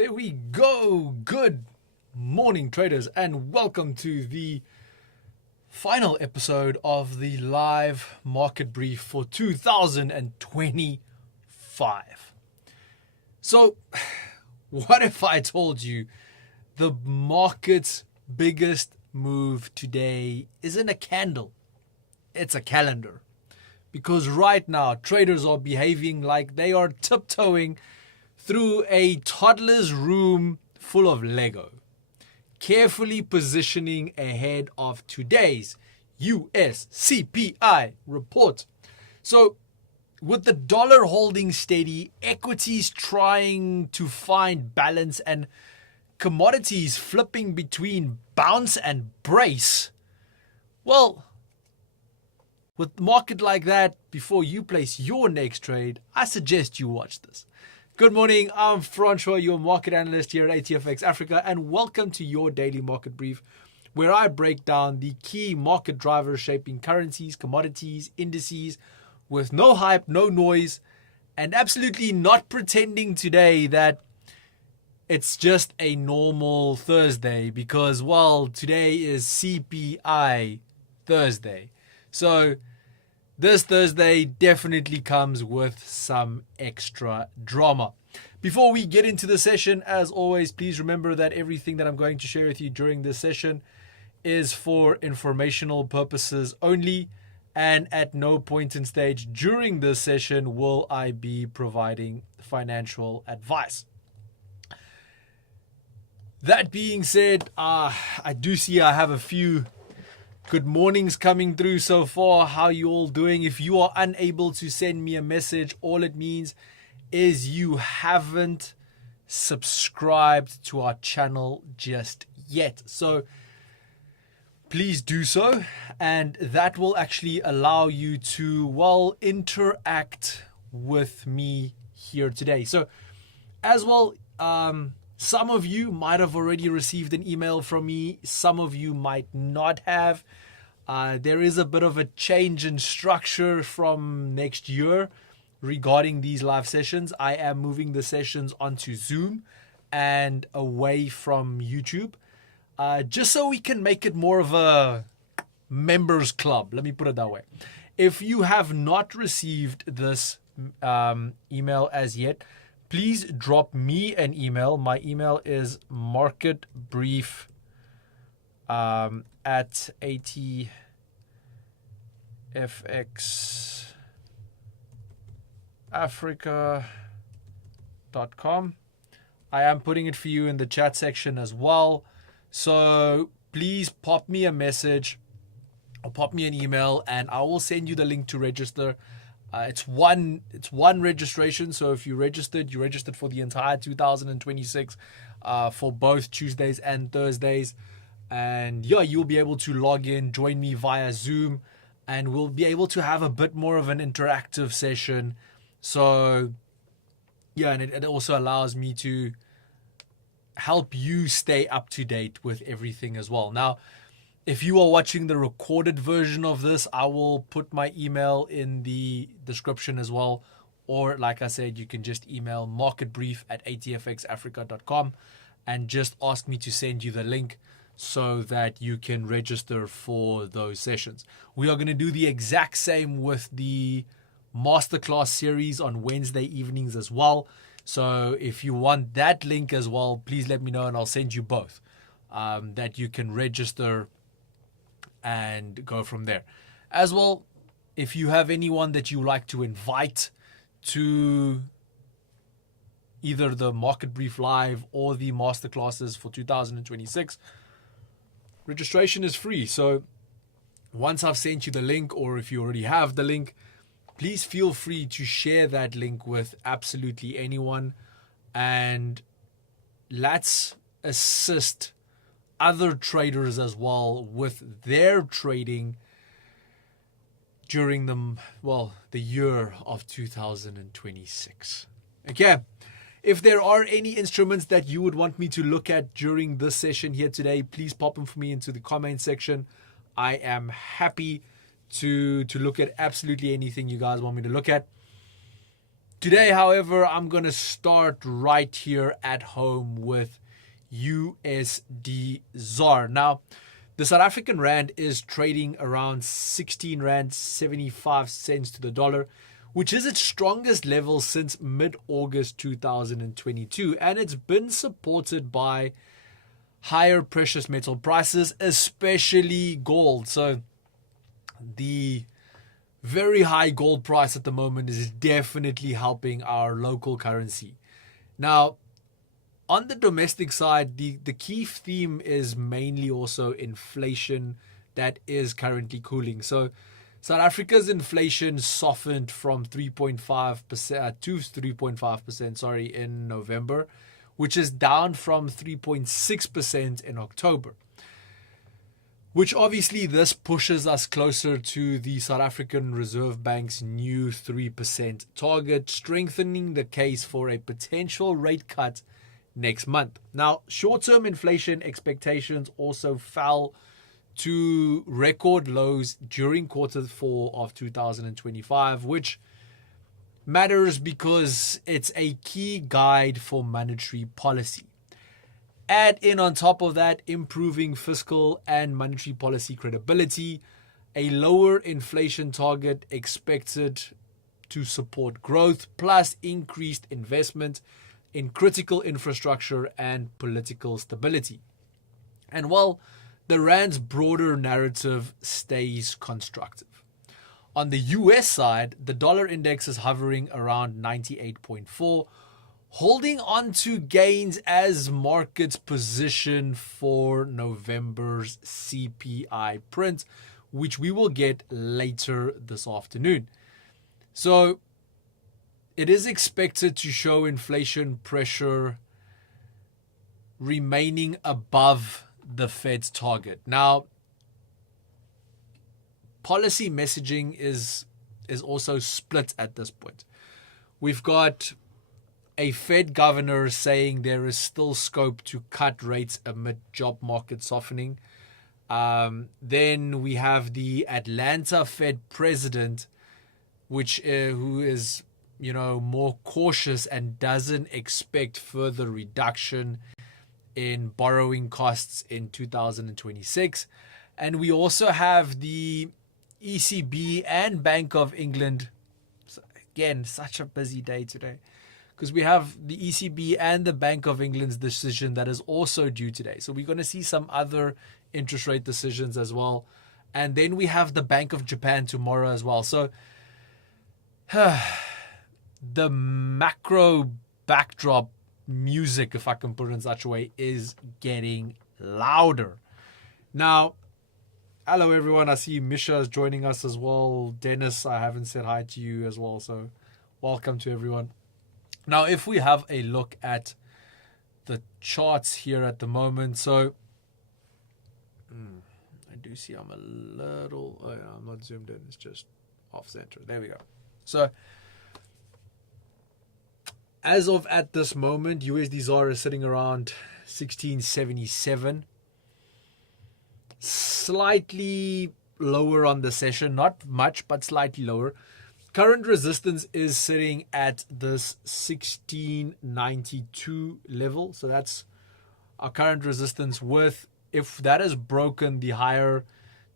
There we go. Good morning, traders, and welcome to the final episode of the live market brief for 2025. So, what if I told you the market's biggest move today isn't a candle, it's a calendar? Because right now, traders are behaving like they are tiptoeing through a toddler's room full of Lego, carefully positioning ahead of today's US CPI report. So, with the dollar holding steady, equities trying to find balance, and commodities flipping between bounce and brace, well, with the market like that, before you place your next trade, I suggest you watch this. Good morning, I'm Francois, your market analyst here at ATFX Africa, and welcome to your daily market brief, where I break down the key market drivers shaping currencies, commodities, indices, with no hype, no noise, and absolutely not pretending today that it's just a normal Thursday, because, well, today is CPI Thursday. So this Thursday definitely comes with some extra drama. Before we get into the session, as always, please remember that everything that I'm going to share with you during this session is for informational purposes only, and at no point in stage during this session will I be providing financial advice. That being said, I do see I have a few good mornings coming through so far. How you all doing? If you are unable to send me a message, all it means is you haven't subscribed to our channel just yet. So please do so, and that will actually allow you to, well, interact with me here today. So as well, some of you might have already received an email from me. Some of you might not have. There is a bit of a change in structure from next year regarding these live sessions. I am moving the sessions onto Zoom and away from YouTube, just so we can make it more of a members club. Let me put it that way. If you have not received this email as yet, please drop me an email. My email is marketbrief at ATFX Africa.com. I am putting it for you in the chat section as well. So please pop me a message or pop me an email, and I will send you the link to register. It's one registration. So if you registered for the entire 2026 for both Tuesdays and Thursdays. And yeah, you'll be able to log in, join me via Zoom, and we'll be able to have a bit more of an interactive session. So yeah, and it also allows me to help you stay up to date with everything as well. Now, if you are watching the recorded version of this, I will put my email in the description as well. Or like I said, you can just email marketbrief@atfxafrica.com and just ask me to send you the link so that you can register for those sessions. We are going to do the exact same with the masterclass series on Wednesday evenings as well. So if you want that link as well, please let me know and I'll send you both, that you can register and go from there. As well, if you have anyone that you like to invite to either the Market Brief Live or the masterclasses for 2026, registration is free. So once I've sent you the link, or if you already have the link, please feel free to share that link with absolutely anyone, and let's assist other traders as well with their trading during the year of 2026. Okay, if there are any instruments that you would want me to look at during this session here today, please pop them for me into the comment section. I am happy to look at absolutely anything you guys want me to look at. Today, however, I'm going to start right here at home with USD ZAR. Now, the South African Rand is trading around 16 Rand 75 cents to the dollar, which is its strongest level since mid-August 2022. And it's been supported by higher precious metal prices, especially gold. So the very high gold price at the moment is definitely helping our local currency. Now, on the domestic side, the key theme is mainly also inflation that is currently cooling. So South Africa's inflation softened from 3.5% to 3.5%, in November, which is down from 3.6% in October. Which obviously this pushes us closer to the South African Reserve Bank's new 3% target, strengthening the case for a potential rate cut next month. Now, short-term inflation expectations also fell to record lows during Q4 of 2025, which matters because it's a key guide for monetary policy. Add in on top of that, improving fiscal and monetary policy credibility, a lower inflation target expected to support growth, plus increased investment in critical infrastructure and political stability. And while the Rand's broader narrative stays constructive. On the US side, the dollar index is hovering around 98.4, holding on to gains as markets position for November's CPI print, which we will get later this afternoon. So it is expected to show inflation pressure remaining above the Fed's target. Now, policy messaging is also split at this point. We've got a Fed governor saying there is still scope to cut rates amid job market softening. Then we have the Atlanta Fed president, who is more cautious and doesn't expect further reduction in borrowing costs in 2026. And we also have the ECB and Bank of England. Again, such a busy day today, because we have the ECB and the Bank of England's decision that is also due today. So we're going to see some other interest rate decisions as well. And then we have the Bank of Japan tomorrow as well. So the macro backdrop music, if I can put it in such a way, is getting louder. Now, hello everyone. I see Misha is joining us as well. Dennis, I haven't said hi to you as well. So welcome to everyone. Now, if we have a look at the charts here at the moment. So I do see I'm a little, I'm not zoomed in. It's just off center. There we go. So as of at this moment, USD ZAR is sitting around 1677. Slightly lower on the session, not much, but slightly lower. Current resistance is sitting at this 1692 level. So that's our current resistance with, if that is broken, the higher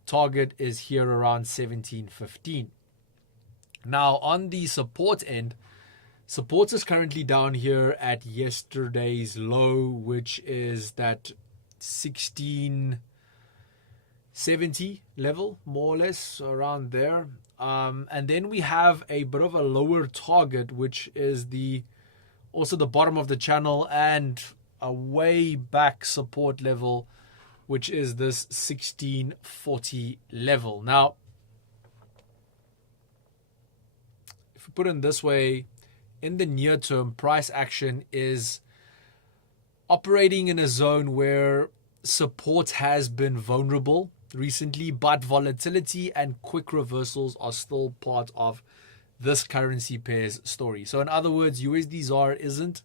target is here around 1715. Now on the support end, support is currently down here at yesterday's low, which is that 1670 level, more or less around there. And then we have a bit of a lower target, which is also the bottom of the channel, and a way back support level, which is this 1640 level. Now, if we put it this way, in the near term, price action is operating in a zone where support has been vulnerable recently, but volatility and quick reversals are still part of this currency pair's story. So in other words, USD ZAR isn't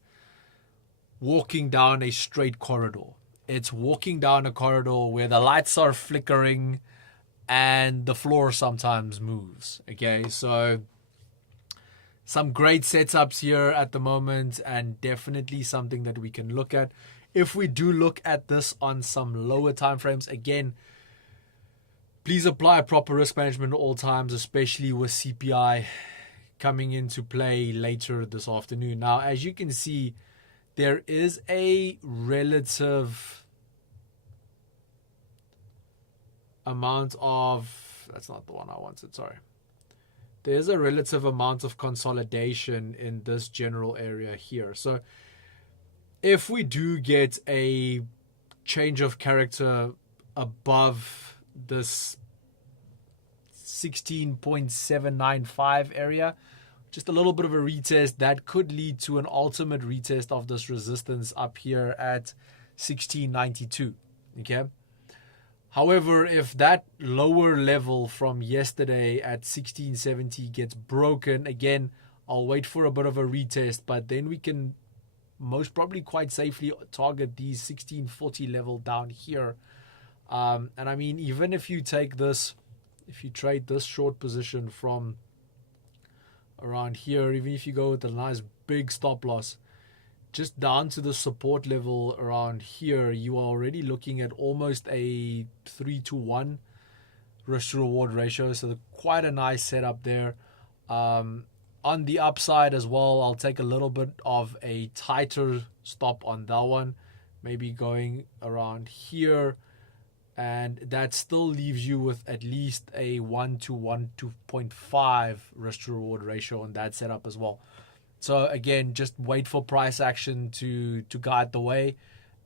walking down a straight corridor. It's walking down a corridor where the lights are flickering and the floor sometimes moves. Okay, so Some great setups here at the moment, and definitely something that we can look at. If we do look at this on some lower time frames, again, please apply proper risk management at all times, especially with CPI coming into play later this afternoon. Now, as you can see, there is a relative amount of, that's not the one I wanted, sorry. There's a relative amount of consolidation in this general area here. So if we do get a change of character above this 16.795 area, just a little bit of a retest, that could lead to an ultimate retest of this resistance up here at 1692. Okay. However, if that lower level from yesterday at 1670 gets broken, again, I'll wait for a bit of a retest, but then we can most probably quite safely target these 1640 level down here. And I mean, even if you take this, if you trade this short position from around here, even if you go with a nice big stop loss, just down to the support level around here, you are already looking at almost a 3-to-1 risk to reward ratio. So quite a nice setup there. On the upside as well, I'll take a little bit of a tighter stop on that one, maybe going around here. And that still leaves you with at least a 1 to 1.5 risk to reward ratio on that setup as well. So again, just wait for price action to guide the way.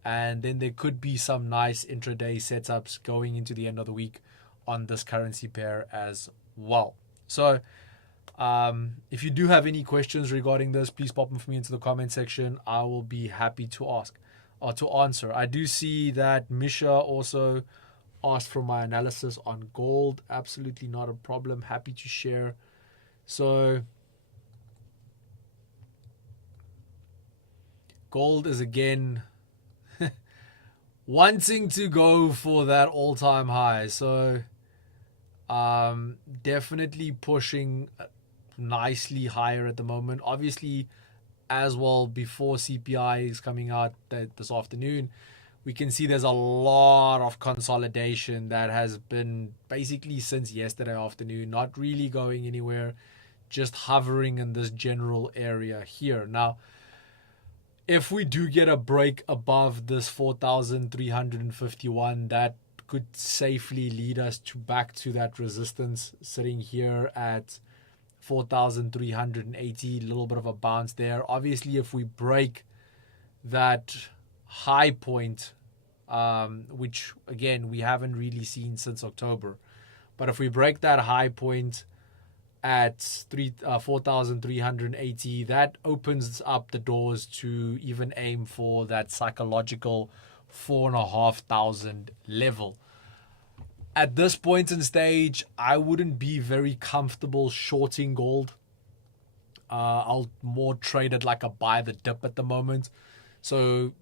And then there could be some nice intraday setups going into the end of the week on this currency pair as well. So if you do have any questions regarding this, please pop them for me into the comment section. I will be happy to ask or to answer. I do see that Misha also asked for my analysis on gold. Absolutely not a problem. Happy to share. So gold is again wanting to go for that all-time high. So definitely pushing nicely higher at the moment. Obviously, as well, before CPI is coming out this afternoon, we can see there's a lot of consolidation that has been basically since yesterday afternoon, not really going anywhere, just hovering in this general area here. Now, if we do get a break above this 4,351, that could safely lead us back to that resistance sitting here at 4,380, a little bit of a bounce there. Obviously, if we break that high point, which again, we haven't really seen since October, but if we break that high point at 4,380, that opens up the doors to even aim for that psychological 4,500 level. At this point in stage, I wouldn't be very comfortable shorting gold. I'll more trade it like a buy the dip at the moment. So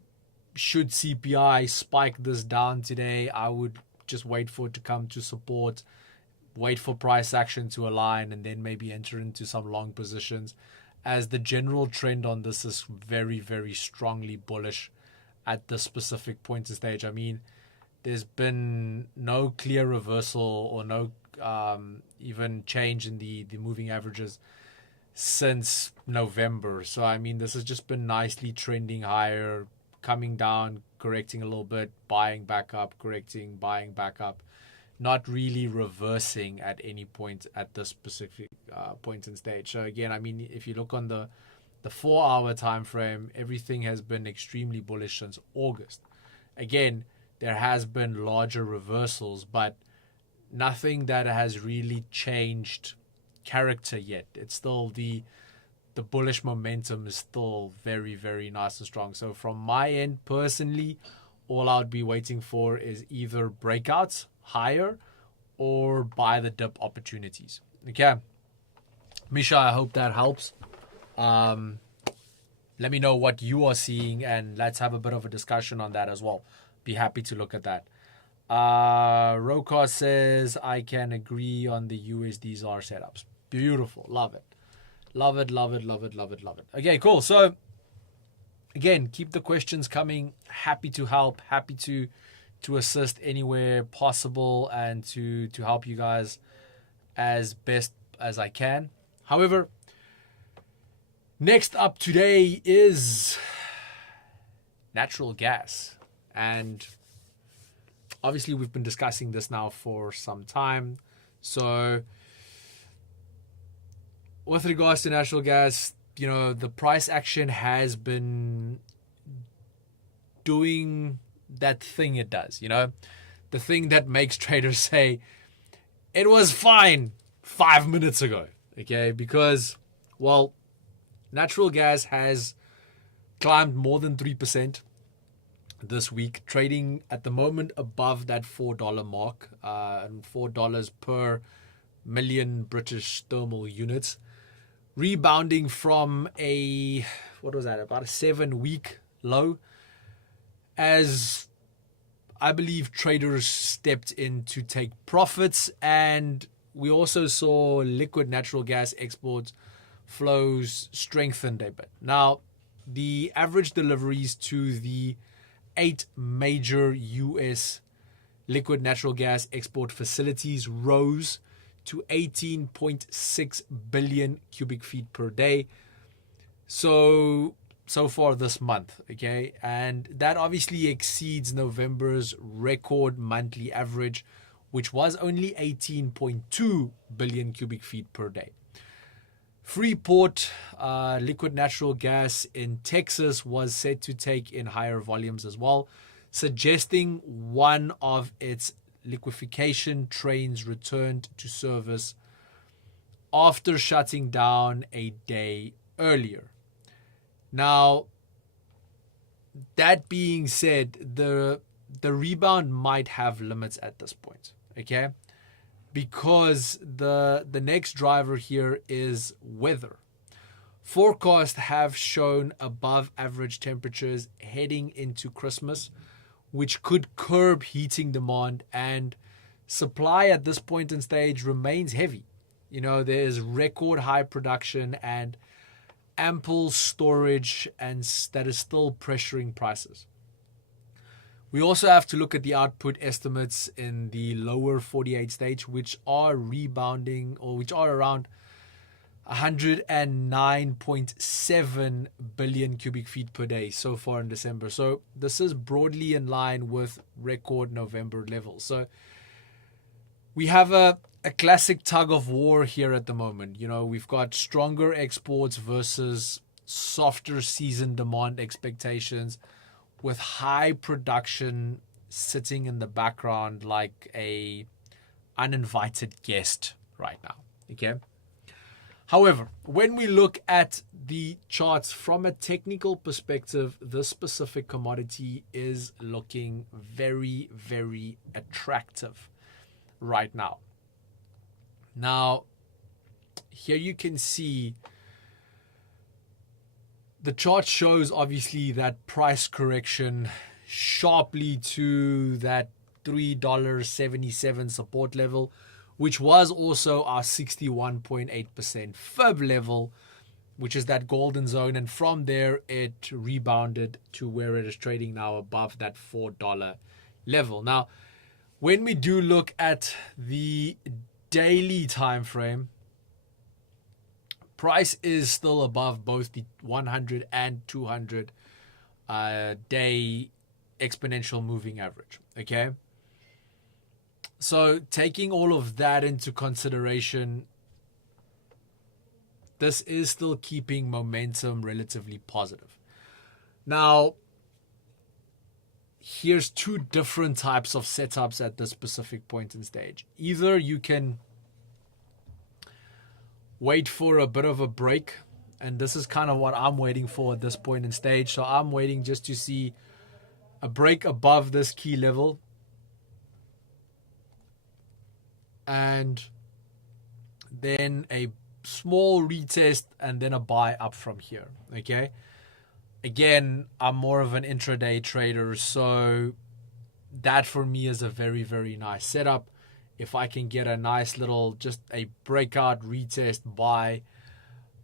should CPI spike this down today, I would just wait for it to come to support, wait for price action to align, and then maybe enter into some long positions, as the general trend on this is very, very strongly bullish at this specific point in stage. I mean, there's been no clear reversal or no even change in the moving averages since November. So, I mean, this has just been nicely trending higher, coming down, correcting a little bit, buying back up, correcting, buying back up, not really reversing at any point at this specific point in stage. So, again, I mean, if you look on the 4-hour time frame, everything has been extremely bullish since August. Again, there has been larger reversals, but nothing that has really changed character yet. It's still the bullish momentum is still very, very nice and strong. So from my end, personally, all I'd be waiting for is either breakouts higher or buy the dip opportunities. Okay. Misha, I hope that helps. Let me know what you are seeing, and let's have a bit of a discussion on that as well. Be happy to look at that. Rokar says, I can agree on the USD ZAR setups. Beautiful. Love it. Love it, love it, love it, love it, love it. Okay, cool. So again, keep the questions coming. Happy to help, happy to assist anywhere possible and to help you guys as best as I can. However, next up today is natural gas. And obviously we've been discussing this now for some time. So with regards to natural gas, you know, the price action has been doing that thing it does, you know, the thing that makes traders say it was fine 5 minutes ago, okay? Because, well, natural gas has climbed more than 3% this week, trading at the moment above that $4 mark, $4 per million British thermal units, rebounding from about a 7-week low, as I believe traders stepped in to take profits. And we also saw liquid natural gas export flows strengthened a bit. Now, the average deliveries to the 8 major US liquid natural gas export facilities rose to 18.6 billion cubic feet per day so far this month, okay? And that obviously exceeds November's record monthly average, which was only 18.2 billion cubic feet per day. Freeport liquid natural gas in Texas was set to take in higher volumes as well, suggesting one of its liquefaction trains returned to service after shutting down a day earlier. Now, that being said, the rebound might have limits at this point, okay? Because the next driver here is weather. Forecasts have shown above average temperatures heading into Christmas, which could curb heating demand, and supply at this point in stage remains heavy. You know, there is record high production and ample storage, and that is still pressuring prices. We also have to look at the output estimates in the lower 48 states, which are rebounding, or which are around 109.7 billion cubic feet per day so far in December. So this is broadly in line with record November levels. So we have a classic tug of war here at the moment. You know, we've got stronger exports versus softer season demand expectations, with high production sitting in the background like a uninvited guest right now, okay? However, when we look at the charts from a technical perspective, this specific commodity is looking very, very attractive right now. Now, here you can see the chart shows obviously that price correction sharply to that $3.77 support level, which was also our 61.8% fib level, which is that golden zone. And from there, it rebounded to where it is trading now above that $4 level. Now, when we do look at the daily time frame, price is still above both the 100 and 200 day exponential moving average, okay? So taking all of that into consideration, this is still keeping momentum relatively positive. Now, here's two different types of setups at this specific point in stage. Either you can wait for a bit of a break, and this is kind of what I'm waiting for at this point in stage. So I'm waiting just to see a break above this key level, and then a small retest, and then a buy up from here, okay? Again, I'm more of an intraday trader, so that for me is a very, very nice setup. If I can get a nice little, just a breakout retest buy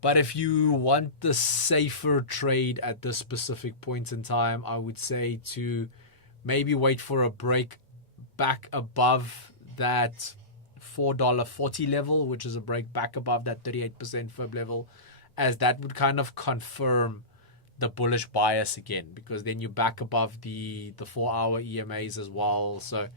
But if you want the safer trade at this specific point in time, I would say to maybe wait for a break back above that $4.40 level, which is a break back above that 38% fib level, as that would kind of confirm the bullish bias again, because then you're back above the 4-hour EMAs as well. So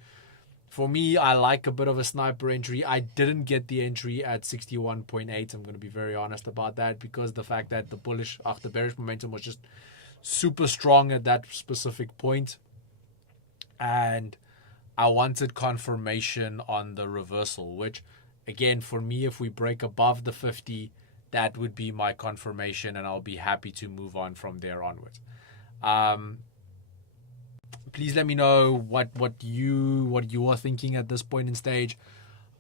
for me, I like a bit of a sniper entry. I didn't get the entry at 61.8. I'm going to be very honest about that, because the fact that the bearish momentum was just super strong at that specific point. And I wanted confirmation on the reversal, which again, for me, if we break above the 50, that would be my confirmation, and I'll be happy to move on from there onwards. Please let me know what you are thinking at this point in stage.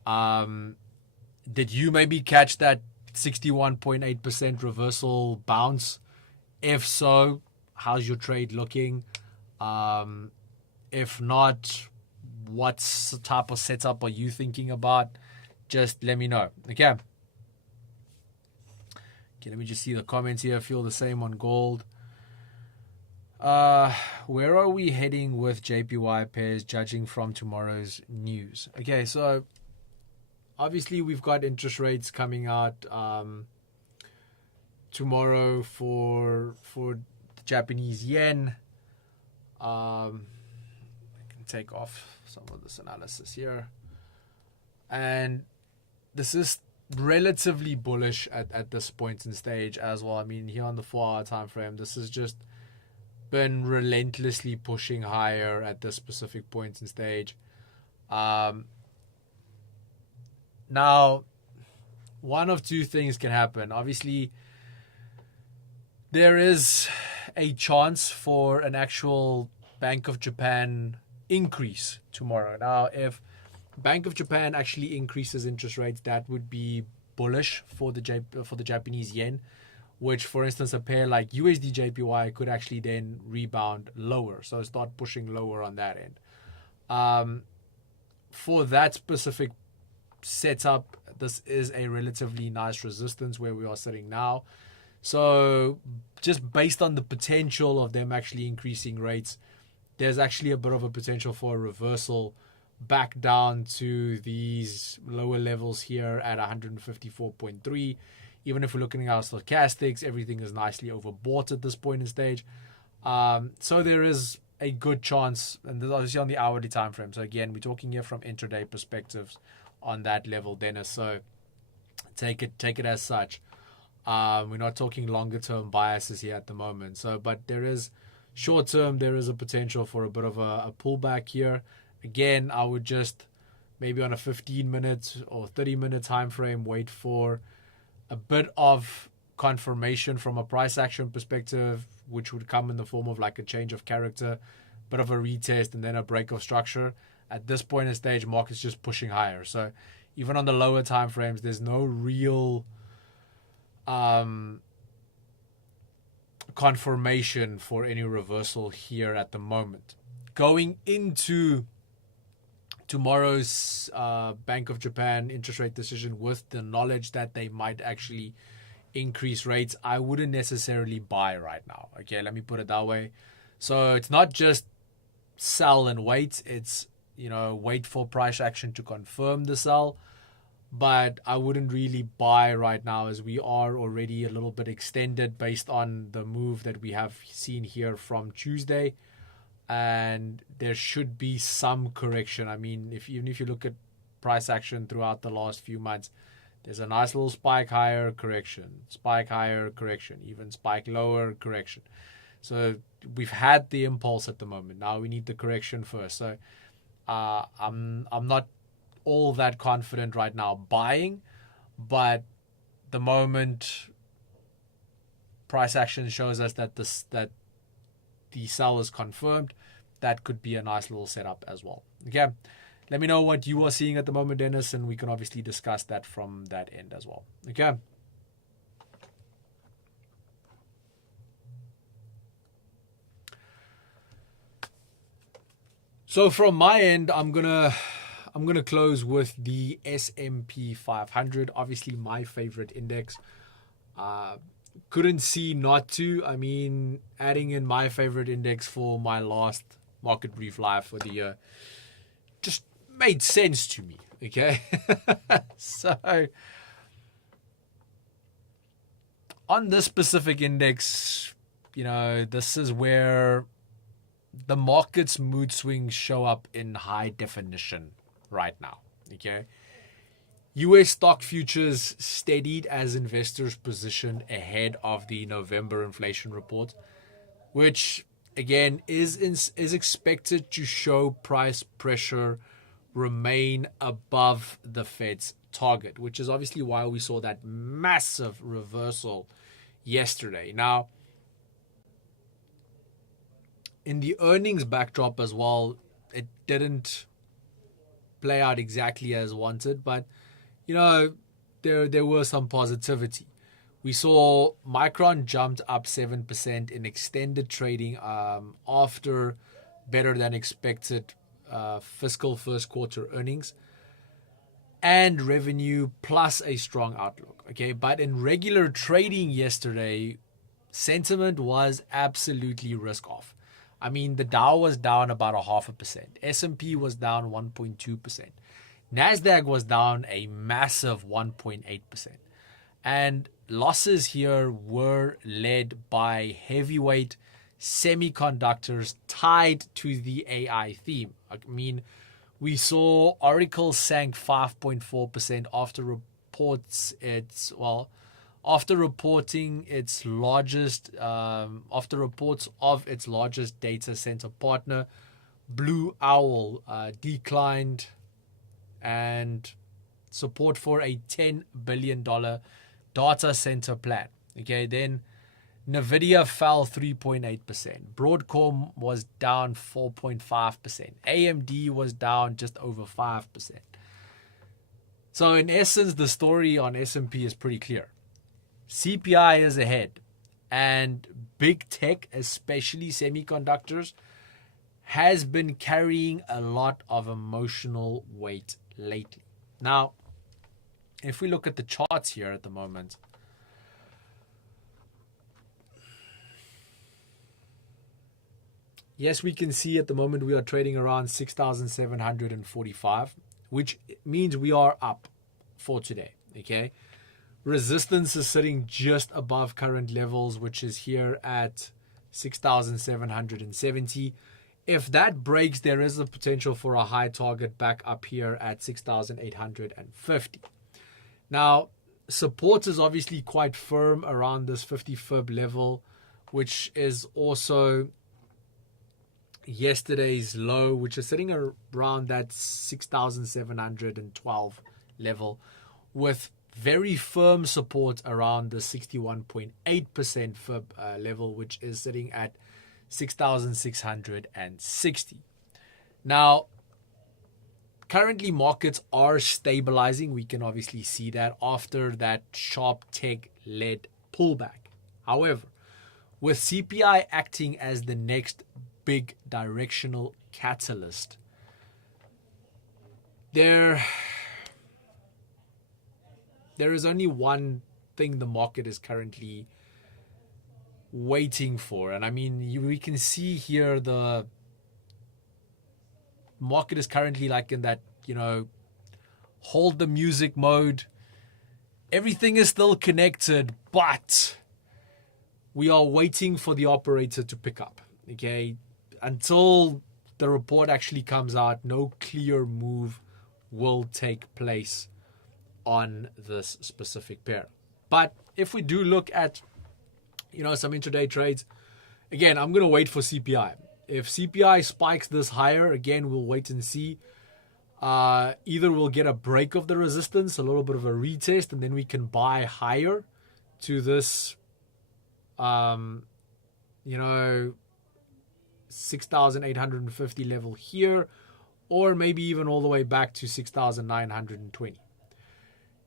Did you maybe catch that 61.8% reversal bounce? If so, how's your trade looking? If not, what type of setup are you thinking about? Just let me know. Okay, let me just see the comments here. I feel the same on gold. Where are we heading with JPY pairs judging from tomorrow's news? Okay, so obviously we've got interest rates coming out tomorrow for the Japanese yen. I can take off some of this analysis here. And this is relatively bullish at this point in stage as well. I mean, here on the 4-hour time frame, this is just been relentlessly pushing higher at this specific point in stage. Now, one of two things can happen. Obviously, there is a chance for an actual Bank of Japan increase tomorrow. Now, if Bank of Japan actually increases interest rates, that would be bullish for the Japanese yen, which, for instance, a pair like USD JPY could actually then rebound lower, so start pushing lower on that end. For that specific setup, this is a relatively nice resistance where we are sitting now. So just based on the potential of them actually increasing rates, there's actually a bit of a potential for a reversal back down to these lower levels here at 154.3. Even if we're looking at our stochastics, everything is nicely overbought at this point in stage. So there is a good chance, and this is obviously on the hourly time frame. So again, we're talking here from intraday perspectives on that level, Dennis. So take it as such. We're not talking longer term biases here at the moment. So, but there is short term, there is a potential for a bit of a pullback here. Again, I would just maybe on a 15-minute or 30-minute time frame wait for a bit of confirmation from a price action perspective, which would come in the form of like a change of character, bit of a retest, and then a break of structure. At this point in stage, market's just pushing higher. So even on the lower time frames, there's no real confirmation for any reversal here at the moment. Going into tomorrow's Bank of Japan interest rate decision with the knowledge that they might actually increase rates, I wouldn't necessarily buy right now. Okay, let me put it that way. So it's not just sell and wait. It's, wait for price action to confirm the sell. But I wouldn't really buy right now, as we are already a little bit extended based on the move that we have seen here from Tuesday. And there should be some correction. I mean, even if you look at price action throughout the last few months, there's a nice little spike higher, correction, spike higher, correction, even spike lower, correction. So we've had the impulse at the moment. Now we need the correction first. So I'm not all that confident right now buying, but the moment price action shows us that the sell is confirmed, that could be a nice little setup as well. Okay, let me know what you are seeing at the moment, Dennis, and we can obviously discuss that from that end as well. Okay. So from my end, I'm gonna close with the S&P 500, obviously my favorite index. Couldn't see not to. I mean, adding in my favorite index for my last market brief live for the year just made sense to me. Okay. So on this specific index, this is where the market's mood swings show up in high definition right now. Okay. US stock futures steadied as investors position ahead of the November inflation report, which again is expected to show price pressure remain above the Fed's target, which is obviously why we saw that massive reversal yesterday. Now, in the earnings backdrop as well, it didn't play out exactly as wanted, but there were some positivity. We saw Micron jumped up 7% in extended trading after better than expected fiscal first quarter earnings and revenue plus a strong outlook. Okay, but in regular trading yesterday, sentiment was absolutely risk off. I mean, the Dow was down about 0.5%. S&P was down 1.2%. NASDAQ was down a massive 1.8%. And losses here were led by heavyweight semiconductors tied to the AI theme. I mean, we saw Oracle sank 5.4% after reports of its largest data center partner, Blue Owl, declined and support for a $10 billion data center plan. Okay, then Nvidia fell 3.8%. Broadcom was down 4.5%. AMD was down just over 5%. So in essence, the story on S&P is pretty clear. CPI is ahead, and big tech, especially semiconductors, has been carrying a lot of emotional weight lately. Now, if we look at the charts here at the moment, yes, we can see at the moment we are trading around 6,745, which means we are up for today. Okay. Resistance is sitting just above current levels, which is here at 6,770. If that breaks, there is a potential for a high target back up here at 6,850. Now, support is obviously quite firm around this 50 fib level, which is also yesterday's low, which is sitting around that 6,712 level, with very firm support around the 61.8% fib level, which is sitting at 6,660. Now, currently markets are stabilizing. We can obviously see that after that sharp tech-led pullback. However, with CPI acting as the next big directional catalyst, there is only one thing the market is currently waiting for. And I mean, we can see here the market is currently like in that, hold the music mode. Everything is still connected, but we are waiting for the operator to pick up. Okay. Until the report actually comes out, no clear move will take place on this specific pair. But if we do look at, some intraday trades, again, I'm going to wait for CPI. If CPI spikes this higher, again, we'll wait and see. Either we'll get a break of the resistance, a little bit of a retest, and then we can buy higher to this, 6,850 level here, or maybe even all the way back to 6,920.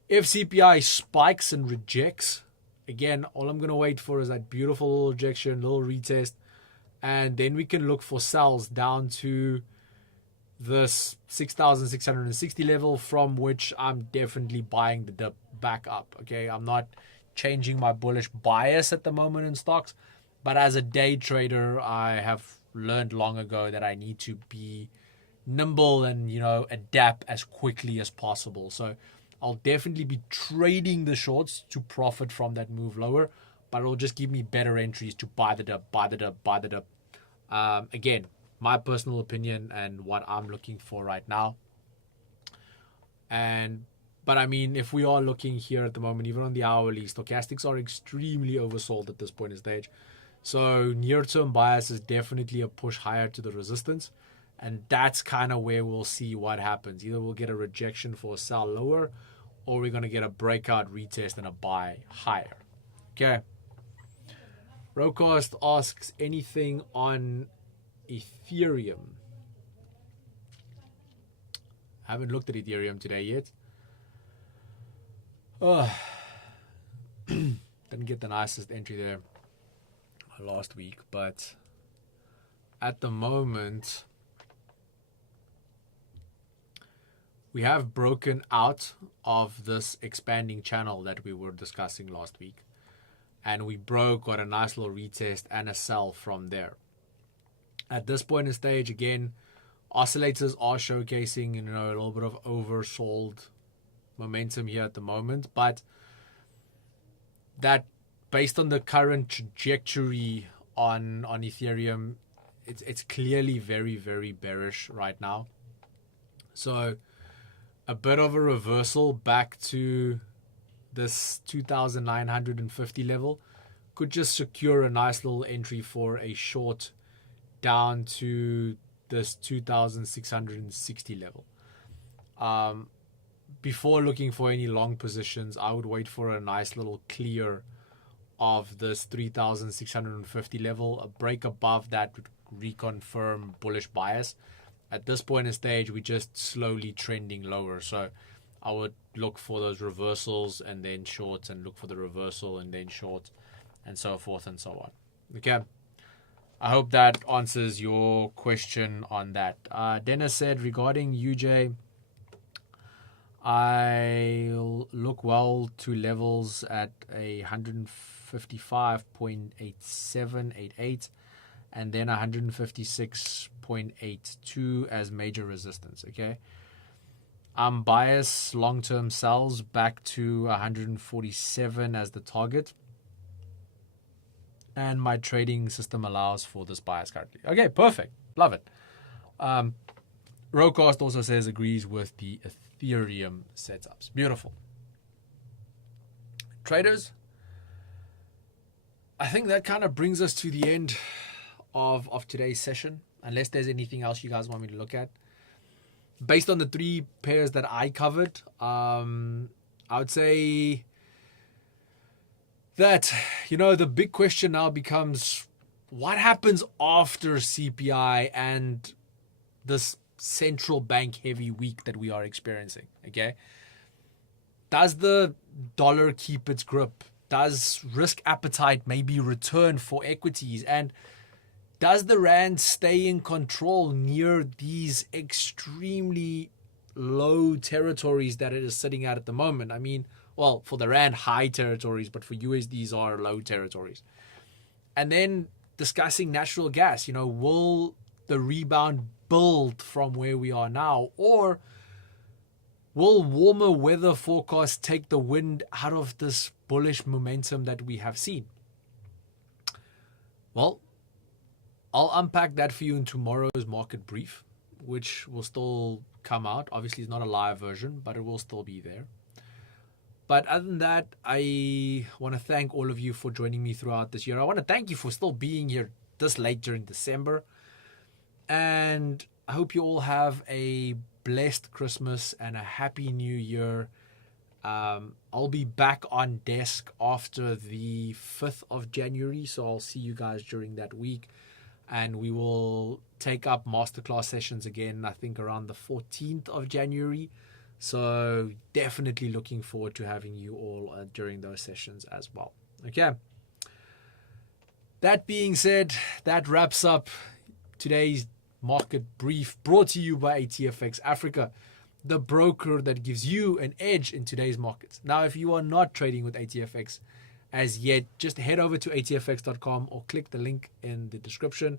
If CPI spikes and rejects, again, all I'm going to wait for is that beautiful little rejection, little retest, and then we can look for sells down to this 6,660 level, from which I'm definitely buying the dip back up. Okay, I'm not changing my bullish bias at the moment in stocks. But as a day trader, I have learned long ago that I need to be nimble and, adapt as quickly as possible. So I'll definitely be trading the shorts to profit from that move lower, but it'll just give me better entries to buy the dip, buy the dip, buy the dip. Again, my personal opinion and what I'm looking for right now. But I mean, if we are looking here at the moment, even on the hourly, stochastics are extremely oversold at this point in stage. So near-term bias is definitely a push higher to the resistance. And that's kind of where we'll see what happens. Either we'll get a rejection for a sell lower, or we're going to get a breakout retest and a buy higher. Okay. Rocast asks anything on Ethereum. I haven't looked at Ethereum today yet. Didn't get the nicest entry there last week, but at the moment we have broken out of this expanding channel that we were discussing last week, and we got a nice little retest and a sell from there. At this point in stage, again, oscillators are showcasing a little bit of oversold momentum here at the moment, but that, based on the current trajectory on Ethereum, it's clearly very, very bearish right now. So a bit of a reversal back to this 2,950 level could just secure a nice little entry for a short down to this 2,660 level. Before looking for any long positions, I would wait for a nice little clear of this 3,650 level. A break above that would reconfirm bullish bias. At this point in stage, we're just slowly trending lower. So I would look for those reversals and then shorts, and look for the reversal and then short, and so forth and so on. Okay. I hope that answers your question on that. Dennis said, regarding UJ, I'll look well to levels at a 155.8788 and then 156.82 as major resistance. Okay. Bias long-term sells back to 147 as the target. And my trading system allows for this bias currently. Okay, perfect. Love it. Rocast also says agrees with the Ethereum setups. Beautiful. Traders, I think that kind of brings us to the end of today's session, unless there's anything else you guys want me to look at. Based on the three pairs that I covered, I would say that, the big question now becomes, what happens after CPI and this central bank heavy week that we are experiencing? Okay. Does the dollar keep its grip? Does risk appetite maybe return for equities? And does the rand stay in control near these extremely low territories that it is sitting at the moment? I mean, well, for the rand, high territories, but for USDs are low territories. And then discussing natural gas, will the rebound build from where we are now, or will warmer weather forecasts take the wind out of this bullish momentum that we have seen? Well, I'll unpack that for you in tomorrow's market brief, which will still come out. Obviously, it's not a live version, but it will still be there. But other than that, I want to thank all of you for joining me throughout this year. I want to thank you for still being here this late during December. And I hope you all have a blessed Christmas and a happy new year. I'll be back on desk after the 5th of January. So I'll see you guys during that week. And we will take up masterclass sessions again, I think around the 14th of January. So definitely looking forward to having you all during those sessions as well. Okay. That being said, that wraps up today's market brief, brought to you by ATFX Africa, the broker that gives you an edge in today's markets. Now, if you are not trading with ATFX, as yet, just head over to atfx.com or click the link in the description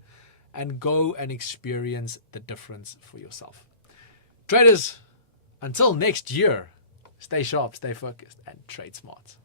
and go and experience the difference for yourself. Traders, until next year, stay sharp, stay focused, and trade smart.